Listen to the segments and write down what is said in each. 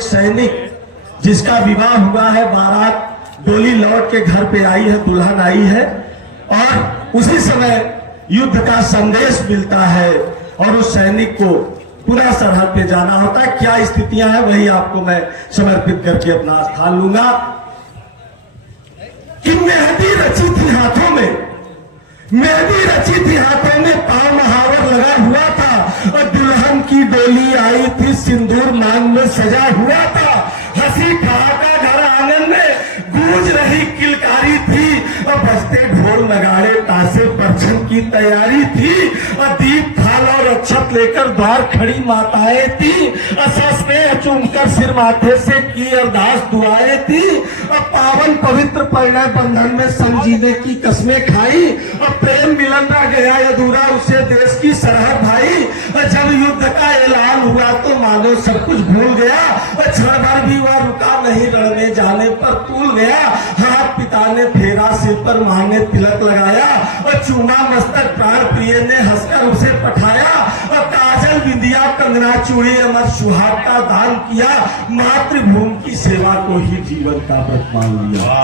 सैनिक जिसका विवाह हुआ है, बारात डोली लौट के घर पे आई है, दुल्हन आई है और उसी समय युद्ध का संदेश मिलता है और उस सैनिक को पुनः सरहद पे जाना होता है। क्या स्थितियां हैं वही आपको मैं समर्पित करके अपना स्थान लूंगा। कि मेहंदी रची थी हाथों में, मेहंदी रची थी हाथों में, पांव महावर लगा हुआ था और दुल्हन की डोली आई थी, सिंदूर मांग में सजा हुआ था। हंसी ठहाका घर आंगन में गूंज रही किलकारी थी और बजते ढोल नगाड़े तासे परछन की तैयारी थी और दीप थाल और अक्षत लेकर द्वार खड़ी माताएं थी और सस्नेह चूमकर सिर माथे से की अरदास दुआएं थी और पावन पवित्र परिणय बंधन में संग जीने की कस्में खाई और प्रेम मिलन ना गया अधूरा उसे देश की सरहद भाई। और जब युद्ध का ऐलान हुआ तो मानो सब कुछ भूल गया और क्षण भर भी वह रुका नहीं, रण में जाने पर तूल गया। हाथ पिता ने फेरा, सिर पर मां ने तिलक लगाया और चूमा मस्तक प्राण प्रिय ने हंसकर उसे पठाया और काजल बिंदिया कंगना चूड़ी अमर सुहाग का दान किया। मातृभूमि की सेवा को ही जीवन का व्रत मान लिया।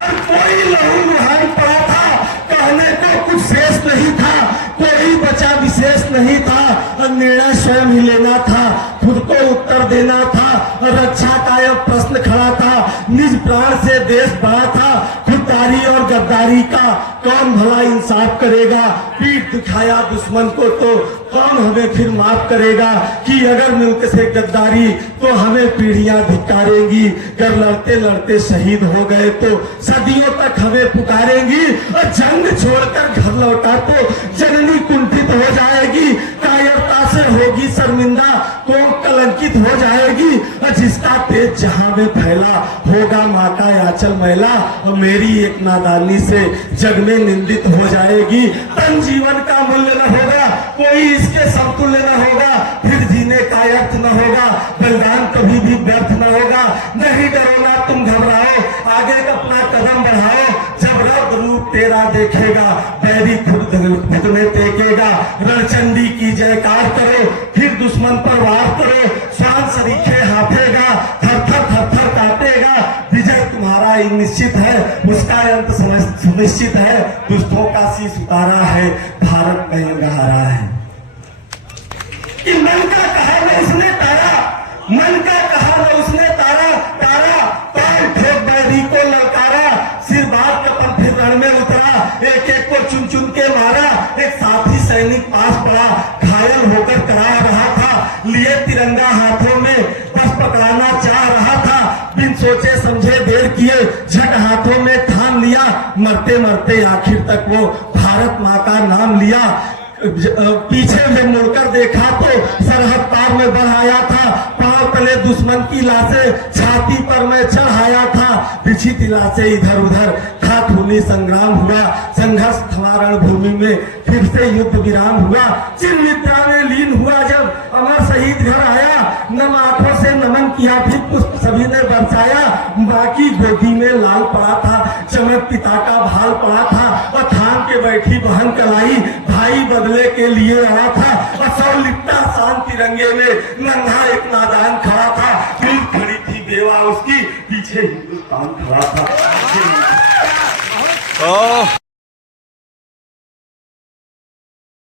कोई लहू लुहान पड़ा था, कहने को कुछ शेष नहीं था, कोई बचा विशेष नहीं था और निर्णय स्वयं ही लेना था, खुद को उत्तर देना था और रक्षा का यह प्रश्न खड़ा था। निज प्राण से देश बड़ा था, खुददारी और गद्दारी का कौन भला इंसाफ करेगा। पीठ दिखाया दुश्मन को तो कौन हमें फिर माफ करेगा। कि अगर मुल्क से गद्दारी तो हमें पीढ़ियां धिक्कारेंगी, अगर लड़ते लड़ते शहीद हो गए तो सदियों तक हमें पुकारेंगी और जंग छोड़कर घर लौटा तो जननी कुंठित हो जाएगी, कायरता से होगी शर्मिंदा तो कलंकित हो जाएगी और जिसका तेज जहां में फैला होगा माँ का आंचल मैला और मेरी एक नादानी से जग में निंदित हो जाएगी। तन जीवन का मूल्य न होगा, कोई इसके समतुल्य न होगा, फिर जीने का अर्थ न होगा, बलिदान कभी भी व्यर्थ न होगा। नहीं डरोना तुम घबराओ, आगे अपना कदम बढ़ाओ, जब रब रूप तेरा देखेगा बैरी खुद घुटने टेकेगा। रणचंडी की जयकार करो, फिर दुश्मन पर वार करो, शान सरीखे हाथेगा, थर थर थर थर काटेगा। विजय तुम्हारा ही निश्चित है, उसका अंत सुनिश्चित है, दुष्टों का शीश उतारा है, भारत कहीं गहरा है। कि मन का कहा न उसने तारा, मन का कहा न उसने तारा, तारा पाल ठोक बैरी को ललकारा, सिर बात कपन फिर रण में उतरा, एक एक को चुन चुन के मारा। एक साथी सैनिक पास पड़ा, घायल होकर करा रहा था, लिए तिरंगा हाथों में बस पकड़ाना चाह रहा था। बिन सोचे समझे देर किए झट हाथों में थाम लिया, मरते मरते आखिर तक वो भारत माँ का नाम लिया। पीछे में मुड़कर देखा तो सरहद पार में बढ़ाया था, पांव तले दुश्मन की लाशें छाती पर मैं चढ़ाया था। बिछी लाशें इधर उधर था, खूनी संग्राम हुआ, संघर्ष थमा रणभूमि में फिर से युद्ध विराम हुआ। चिर निद्रा में लीन हुआ जब अमर शहीद घर आया, नम आंखों से नमन किया फिर पुष्प सभी ने बरसाया। बाकी गोदी में लाल पड़ा था, चमक पिता का भाल पड़ा था और थाम के बैठी बहन कलाई, भाई बदले के लिए आया था और सौ लिपटा शान तिरंगे में नन्हा एक नादान खड़ा था। फिर खड़ी थी बेवा उसकी, पीछे हिंदुस्तान खड़ा था।